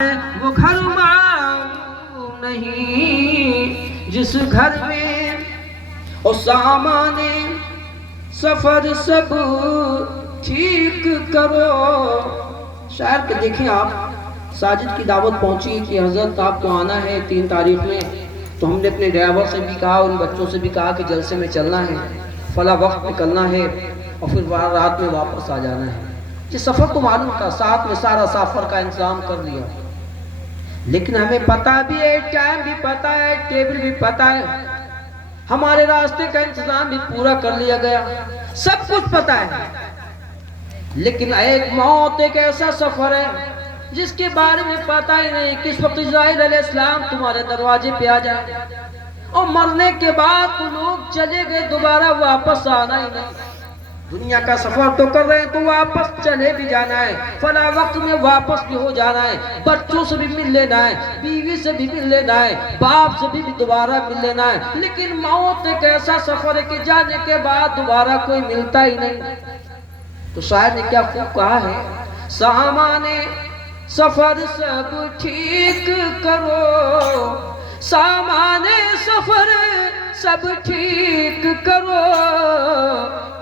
وہ گھر معلوم نہیں جس گھر میں اور سامان سفر سب ٹھیک کرو۔ شاعر کہ دیکھیں آپ، ساجد کی دعوت پہنچی کہ حضرت آپ کو آنا ہے 3 تاریخ میں، تو ہم نے اپنے ڈرائیور سے بھی کہا، ان بچوں سے بھی کہا کہ جلسے میں چلنا ہے، فلاں وقت نکلنا ہے اور پھر رات میں واپس آ جانا ہے۔ یہ سفر تو معلوم تھا، ساتھ میں سارا سفر کا انتظام کر لیا، لیکن ہمیں پتہ بھی ہے، ٹائم بھی پتہ ہے، ٹیبل بھی پتہ ہے، ہمارے راستے کا انتظام بھی پورا کر لیا گیا، سب کچھ پتہ ہے، لیکن ایک موت ایک ایسا سفر ہے جس کے بارے میں پتہ ہی نہیں کس وقت اسرائیل علیہ السلام تمہارے دروازے پہ آ جائے، اور مرنے کے بعد تو لوگ چلے گئے، دوبارہ واپس آنا ہی نہیں۔ دنیا کا سفر تو کر رہے ہیں تو واپس چلے بھی جانا ہے، فلاں وقت میں واپس بھی ہو جانا ہے، بچوں سے بھی مل لینا ہے، بیوی سے بھی مل لینا ہے، باپ سے بھی دوبارہ مل لینا ہے، لیکن موت ایک ایسا سفر ہے کہ جانے کے بعد دوبارہ کوئی ملتا ہی نہیں۔ تو شاعر نے کیا خوب کہا ہے، سامان سفر سب ٹھیک کرو، سامان سفر سب ٹھیک کرو،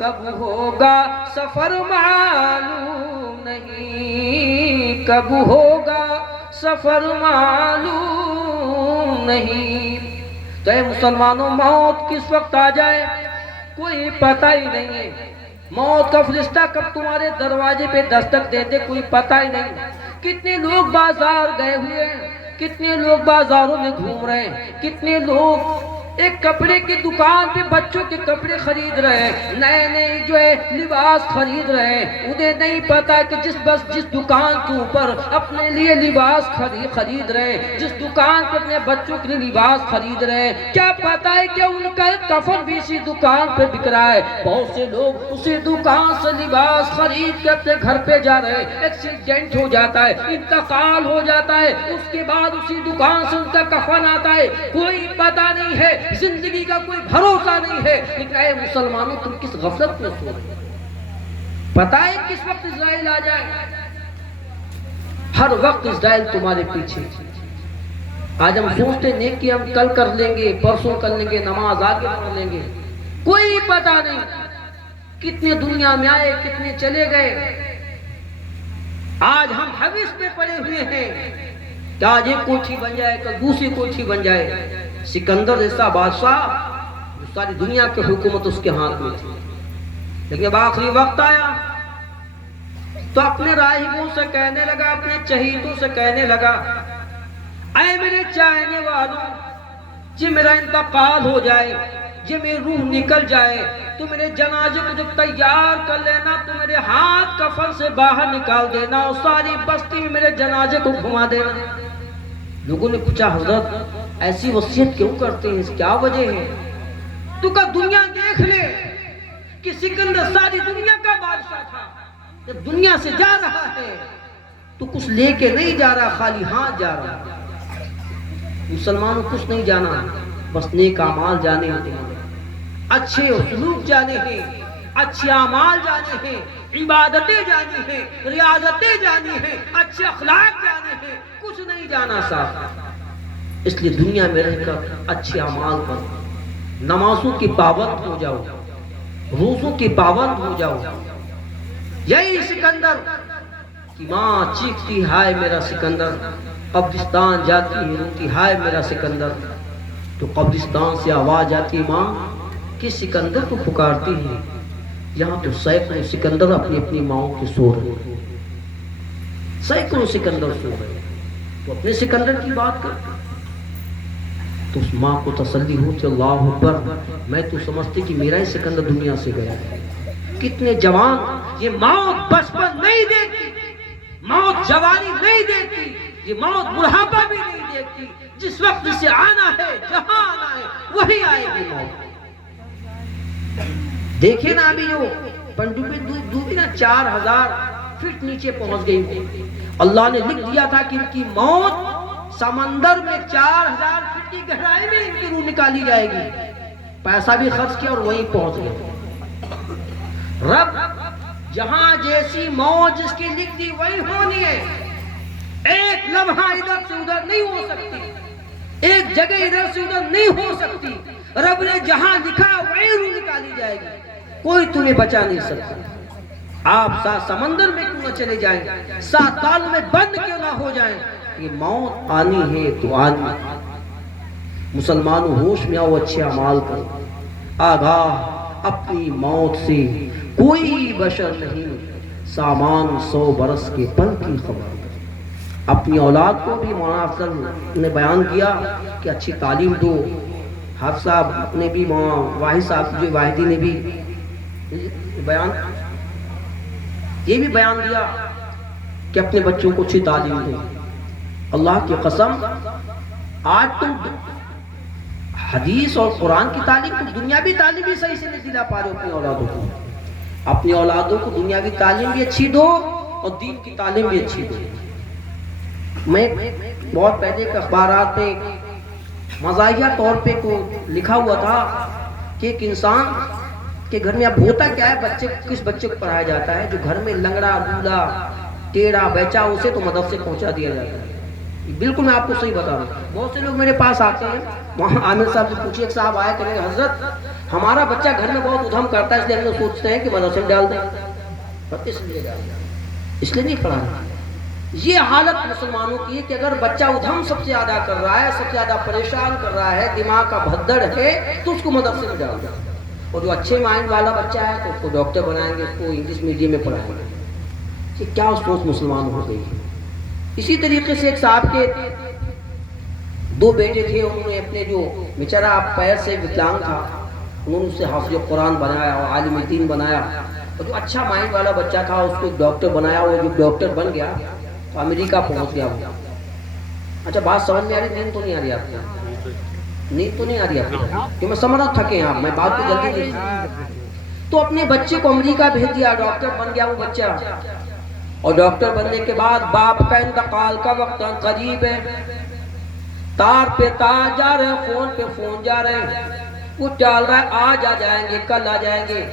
کب ہوگا سفر معلوم نہیں، کب ہوگا سفر معلوم نہیں۔ تو اے مسلمانوں، موت کس وقت آ جائے کوئی پتہ ہی نہیں ہے، موت کا فرشتہ کب تمہارے دروازے پہ دستک دے دے کوئی پتہ ہی نہیں۔ کتنے لوگ بازار گئے ہوئے ہیں، کتنے لوگ بازاروں میں گھوم رہے ہیں، کتنے لوگ ایک کپڑے کی دکان پہ بچوں کے کپڑے خرید رہے ہیں، نئے نئے جو ہے لباس خرید رہے ہیں، انہیں نہیں پتا کہ جس دکان کے اوپر اپنے لیے لباس خرید رہے ہیں، جس دکان پہ اپنے بچوں کے لیے لباس خرید رہے ہیں، کیا پتا ہے کہ ان کا کفن بھی اسی دکان پہ بک رہا ہے۔ بہت سے لوگ اسی دکان سے لباس خرید کے اپنے گھر پہ جا رہے ہیں، ایکسیڈنٹ ہو جاتا ہے، انتقال ہو جاتا ہے، اس کے بعد اسی دکان سے ان کا کفن آتا ہے، کوئی پتہ نہیں ہے، زندگی کا کوئی بھروسہ نہیں ہے۔ لیکن اے مسلمانوں، تم کس غفلت میں سو رہے؟ پتہ ہے کس وقت اسرائیل آ جائے؟ ہر وقت اسرائیل تمہارے پیچھے۔ آج ہم سوچتے ہیں کہ ہم کل کر لیں گے، پرسوں کر لیں گے، نماز آگے پڑھ لیں گے، کوئی پتہ نہیں کتنے دنیا میں آئے، کتنے چلے گئے۔ آج ہم حوث میں پڑے ہوئے ہیں کہ آج ایک کوٹھی بن جائے، کل دوسری کوٹھی بن جائے۔ سکندر جیسا بادشاہ جو ساری دنیا کی حکومت اس کے ہاتھ میں تھی، لیکن جب آخری وقت آیا تو اپنے راہبوں سے کہنے لگا، اپنے چہیتوں سے کہنے لگا، اے میرے چاہنے والوں، جب میرا انتقال ہو جائے، جب میری روح نکل جائے تو میرے جنازے کو جب تیار کر لینا، تو میرے ہاتھ کفن سے باہر نکال دینا اور ساری بستی میں میرے جنازے کو گھما دینا۔ لوگوں نے پوچھا، حضرت ایسی وصیت کیوں کرتے ہیں، اس کیا وجہ ہے؟ تو کہا دنیا دیکھ لے کہ سکندر ساری دنیا کا بادشاہ تھا، جب دنیا سے جا رہا ہے تو کچھ لے کے نہیں جا رہا، خالی ہاتھ جا رہا۔ مسلمانوں کچھ نہیں جانا، بس نیک اعمال جانے ہوتے ہیں، اچھے سلوک جانے ہیں، اچھے اعمال جانے ہیں، عبادتیں جانی ہیں، ریاضتیں جانی ہیں، اچھے اخلاق جانے ہیں، کچھ نہیں جانا صاحب۔ اس لیے دنیا میں رہ کر اچھے اعمال کرو، نمازوں کی پابند ہو جاؤ، روزوں کی پابند ہو جاؤ۔ یہی سکندر کی ماں چیختی، ہائے میرا سکندر، قبرستان جاتی ہے روتی، ہائے میرا سکندر، تو قبرستان سے آواز آتی، ماں کہ سکندر کو پکارتی ہے۔ یہاں تو سینکڑوں سکندر اپنی اپنی ماؤں کے سو رہے ہیں، سینکڑوں سکندر سو رہے ہیں، تو اپنے سکندر کی بات کرتے، تو اس ماں کو تسلی ہوتی، اللہ اکبر، میں تو سمجھتی کہ میرا ہی سکندر دنیا سے گیا ہے۔ کتنے جوان، یہ موت بچپن نہیں دیتی، موت جوانی نہیں دیتی، یہ موت بڑھاپا بھی نہیں دیتی، جس وقت سے آنا ہے، جہاں آنا ہے وہی آئے گی موت۔ دیکھیں نا ابھی جو پنڈوبی ڈوبی نا 4000 فٹ نیچے پہنچ گئی، اللہ نے لکھ دیا تھا کہ ان کی موت سمندر میں 4000 فٹ کی گہرائی میں ان کی روح نکالی جائے گی۔ پیسہ بھی خرچ کیا اور وہیں پہنچ گئے۔ رب جہاں جیسی موت جس کی لکھ دی وہی ہونی ہے۔ ایک لمحہ ادھر سے ادھر نہیں ہو سکتی، ایک جگہ ادھر سے ادھر نہیں ہو سکتی۔ رب نے جہاں لکھا وہیں روح نکالی جائے گی، کوئی تمہیں بچا نہیں سکتا۔ آپ ساتھ سمندر میں کیوں نہ چلے جائیں، ساتھ تالوں میں بند کیوں نہ ہو جائیں، یہ موت آنی ہے تو آنی۔ مسلمانوں ہوش میں آؤ، اچھے اعمال کرو، آگاہ اپنی موت سے کوئی بشر نہیں، سامان 100 برس کے پل کی خبر۔ اپنی اولاد کو بھی مولانا افضل نے بیان کیا کہ اچھی تعلیم دو، حافظ صاحب نے بھی، واحد صاحب جو واحدی نے بھی بیان یہ بھی بیان دیا کہ اپنے بچوں کو اچھی تعلیم دو۔ اللہ کی قسم، آج تم حدیث اور قرآن کی تعلیم، تم دنیاوی تعلیم بھی صحیح سے نہیں دلا پا رہے ہو اپنی اولادوں کو۔ اپنی اولادوں کو دنیاوی تعلیم بھی اچھی دو اور دین کی تعلیم بھی اچھی دو۔ میں بہت پہلے کے اخبارات میں مزاحیہ طور پہ کو لکھا ہوا تھا کہ ایک انسان کے گھر میں اب ہوتا کیا ہے، کس بچے کو پڑھایا جاتا ہے، جو گھر میں لنگڑا لولا ٹیڑھا بیچا اسے تو مدرسے پہنچا دیا جاتا ہے۔ بالکل میں آپ کو صحیح بتا رہا ہوں، بہت سے لوگ میرے پاس آتے ہیں، وہاں عامر صاحب سے پوچھیے، ایک صاحب آئے کہ حضرت ہمارا بچہ گھر میں بہت ادھم کرتا ہے، اس لیے ہم لوگ سوچتے ہیں کہ مدرسے میں ڈال دیں، اس لیے نہیں پڑھا۔ یہ حالت مسلمانوں کی ہے کہ اگر بچہ ادھم سب سے زیادہ کر رہا ہے، سب سے زیادہ پریشان کر رہا ہے، دماغ کا بھدڑ ہے، تو اس کو مدرسے میں ڈال دیں، اور جو اچھے مائنڈ والا بچہ ہے تو اس کو ڈاکٹر بنائیں گے، اس کو انگلش میڈیم میں پڑھائیں گے۔ یہ کیا سوچ مسلمان ہو گئی ہے۔ اسی طریقے سے ایک صاحب کے 2 بیٹے تھے، انہوں نے اپنے جو بیچارہ پیر سے وکلانگ تھا، انہوں نے اس سے حافظ قرآن بنایا اور عالم دین بنایا، اور جو اچھا مائنڈ والا بچہ تھا اس کو ڈاکٹر بنایا، وہ جو ڈاکٹر بن گیا تو امریکہ پہنچ گیا وہ۔ اچھا بات سمجھ میں آ رہی؟ نیند تو نہیں آ رہی آپ کو؟ نیند تو نہیں آ رہی آپ کو؟ کہ میں سمجھ رہا تھکے ہیں آپ، میں بات کو جلدی نہیں۔ تو اپنے بچے کو امریکہ بھیج دیا، ڈاکٹر بن گیا وہ بچہ، اور ڈاکٹر بننے کے بعد باپ کا انتقال کا وقت قریب ہے، تار پہ تار جا رہے ہیں، فون پہ فون جا رہے ہیں، وہ ڈال رہا ہے آج آ جائیں گے، کل آ جائیں گے۔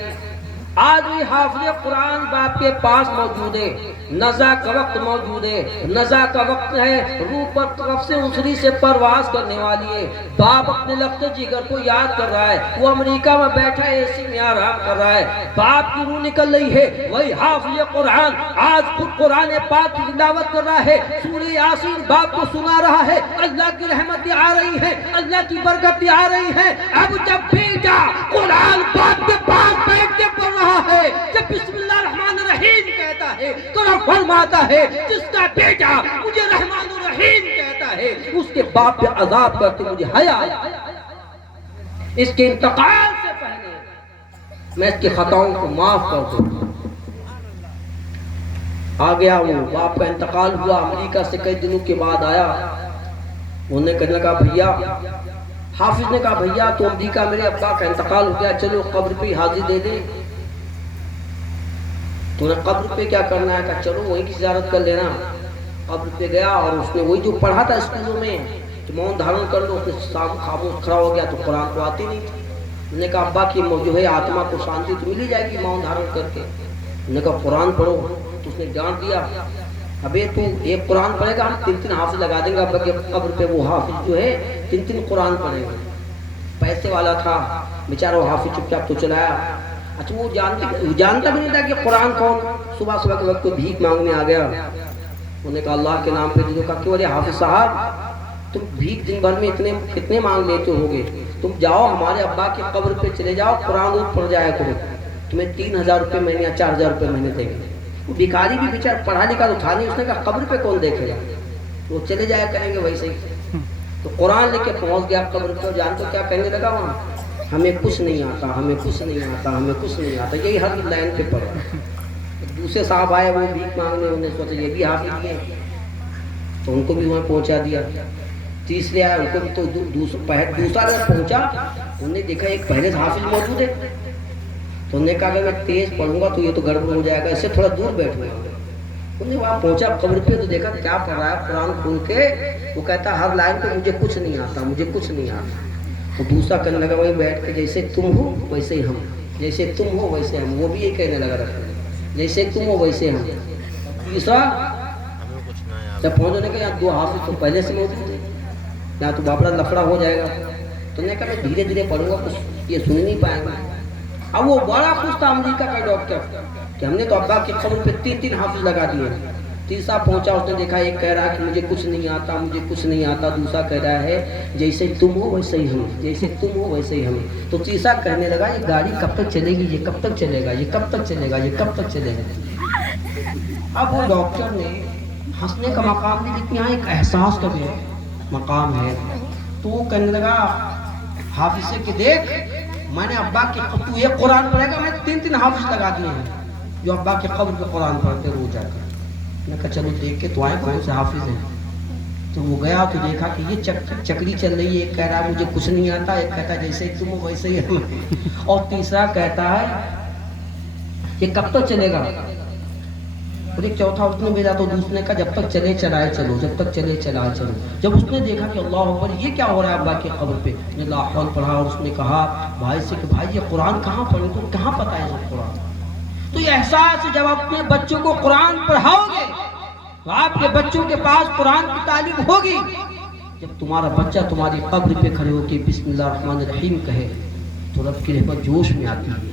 آج بھی حافظ قرآن باپ کے پاس موجود ہے، نزا کا وقت موجود ہے، نزا کا وقت ہے، روح پر طرف سے اسری سے پرواز کرنے والی ہے، باپ اپنے لفظ جگر کو یاد کر رہا ہے، وہ امریکہ میں بیٹھا ہے، اسی میں آرام کر رہا ہے، باپ کی روح نکل رہی ہے، وہی حافظ قرآن آج خود قرآن پاک کی تلاوت کر رہا ہے، سورہ یاسین باپ کو سنا رہا ہے، اللہ کی رحمتیں آ رہی ہیں، اللہ کی برکتیں آ رہی ہیں۔ اب جب بیٹا قرآن باپ کے پاس بیٹھ کے پڑھ رہا ہے، جب بسم اللہ الرحمن الرحیم کہتا ہے تو رب فرماتا ہے جس کا بیٹا مجھے رحمان الرحیم کہتا ہے اس کے باپ پہ عذاب کرتے مجھے حیا آیا۔ اس کے انتقال سے پہلے میں اس کی خطاؤں کو معاف کر دوں۔ آ گیا وہ، باپ کا انتقال ہوا، امریکہ سے کئی دنوں کے بعد آیا، انہوں نے کہنے لگا بھیا، حافظ نے کہا بھیا تو امریکہ میرے ابا کا انتقال ہو گیا، چلو قبر پہ حاضری دے دیں۔ تو نے قبر پہ کیا کرنا ہے؟ کہا چلو وہیں کی زیارت کر لینا۔ قبر پہ گیا اور اس نے وہی جو پڑھا تھا اسکولوں میں کہ مون دھارن کر لو، اس نے خاموش کھڑا ہو گیا تو قرآن کو آتی نہیں تھی۔ انہوں نے کہا ابا کی جو ہے آتما کو شانتی تو ملی جائے گی مون دھارن کر کے۔ انہوں نے کہا قرآن پڑھو، تو اس نے ڈانٹ دیا، ابے تو ایک قرآن پڑھے گا ہم 3 حافظ لگا دیں گے ابا کے قبر پہ، وہ حافظ جو ہے 3 قرآن پڑھے گا۔ پیسے والا تھا بیچارہ، وہ حافظ چپ چاپ تو چلایا۔ اچھا وہ جانتا بھی نہیں تھا کہ قرآن کون۔ صبح کے وقت کو بھیک مانگنے آ گیا، انہوں نے کہا اللہ کے نام پہ دے دو۔ کہا کیوں؟ ارے حافظ صاحب تم بھیک دن بھر میں کتنے مانگ لیتے ہوگے، تم جاؤ ہمارے ابا کی قبر پہ چلے جاؤ، قرآن پڑھ جایا کرو، تمہیں 3000 روپے مہینے یا 4000 روپے مہینے دیں گے۔ وہ بھکاری بھی بیچارہ پڑھا لکھا تو تھا نہیں، اس نے کہا قبر پہ کون دیکھے گا، وہ چلے جایا کریں گے ویسے ہی۔ تو قرآن لے کے پہنچ گیا قبر پہ، جانتے کیا کہنے لگا وہاں؟ ہمیں کچھ نہیں آتا، ہمیں کچھ نہیں آتا، ہمیں کچھ نہیں آتا، یہی ہر لائن پہ پڑھا۔ دوسرے صاحب آئے وہ بھیک مانگنے، انہوں نے سوچا یہ بھی حافظ ہیں تو ان کو بھی وہاں پہنچا دیا۔ تیسرے آئے ان کو بھی، تو دوسرا جب پہنچا انہوں نے دیکھا ایک پہلے سے حافظ موجود ہے، تو انہوں نے کہا اگر میں تیز پڑھوں گا تو یہ تو گڑبڑ ہو جائے گا، اس سے تھوڑا دور بیٹھوں گا۔ انہوں نے وہاں پہنچا قبر پہ تو دیکھا کیا پڑھ رہا ہے قرآن کھول کے، وہ کہتا ہر لائن پہ مجھے کچھ نہیں آتا، مجھے کچھ نہیں آتا۔ تو دوسرا کہنے لگا وہیں بیٹھ کے جیسے تم ہو ویسے ہی ہم، جیسے تم ہو ویسے ہم، وہ بھی یہی کہنے لگا جیسے تم ہو ویسے ہم۔ تیسرا جب پہنچنے کا یہاں 2 حافظ تو پہلے سے موجود تھے، یہاں تو بابڑا لفڑا ہو جائے گا. تو نے کہا میں دھیرے دھیرے پڑھوں گا، کچھ یہ سن نہیں پائیں گے. اب وہ بڑا خوش تھا امریکہ کا ڈاکٹر کہ ہم نے تو ابا کی قبر پہ 3 حافظ لگا دیے. تیسرا پہنچا، اس نے دیکھا ایک کہہ رہا ہے کہ مجھے کچھ نہیں آتا، مجھے کچھ نہیں آتا. دوسرا کہہ رہا ہے جیسے تم ہو ویسے ہی ہم، جیسے تم ہو ویسے ہی ہم. تو تیسرا کہنے لگا یہ گاڑی کب تک چلے گی، یہ کب تک چلے گا، یہ کب تک چلے گا، یہ کب تک چلے گا. اب وہ ڈاکٹر نے ہنسنے کا مقام نہیں، لیکن یہاں ایک احساس کا بھی مقام ہے. تو وہ کہنے لگا حافظ سے کہ دیکھ میں نے ابا کی تو یہ قرآن پڑھے گا، میں 3 حافظ لگا دیے ہیں جو ابا کے قبر پہ قرآن پڑھتے روز جا کر. میں کہا چلو دیکھ کے تو آئے کون سے حافظ ہیں. تو وہ گیا تو دیکھا کہ یہ چکری چل رہی ہے. ایک کہہ رہا ہے مجھے کچھ نہیں آتا، ایک کہتا ہے جیسے تم ہو ویسے ہی ہم، اور تیسرا کہتا ہے یہ کب تک چلے گا. اور ایک چوتھا اس نے بھیجا تو دوسرے کا جب تک چلے چلائے چلو، جب تک چلے چلائے چلو. جب اس نے دیکھا کہ اللہ اکبر یہ کیا ہو رہا ہے ابا کی قبر پہ، نے لا حول پڑھا. اور اس نے کہا بھائی سے کہ بھائی یہ قرآن کہاں پڑھیں، تو کہاں پتہ ہے یہ قرآن. تو یہ احساس جب اپنے بچوں کو قرآن پڑھاؤ گے تو آپ کے بچوں کے پاس قرآن کی تعلیم ہوگی. جب تمہارا بچہ تمہاری قبر پہ کھڑے ہو کے بسم اللہ الرحمن الرحیم کہے تو رب کی رحمت جوش میں آتی ہے.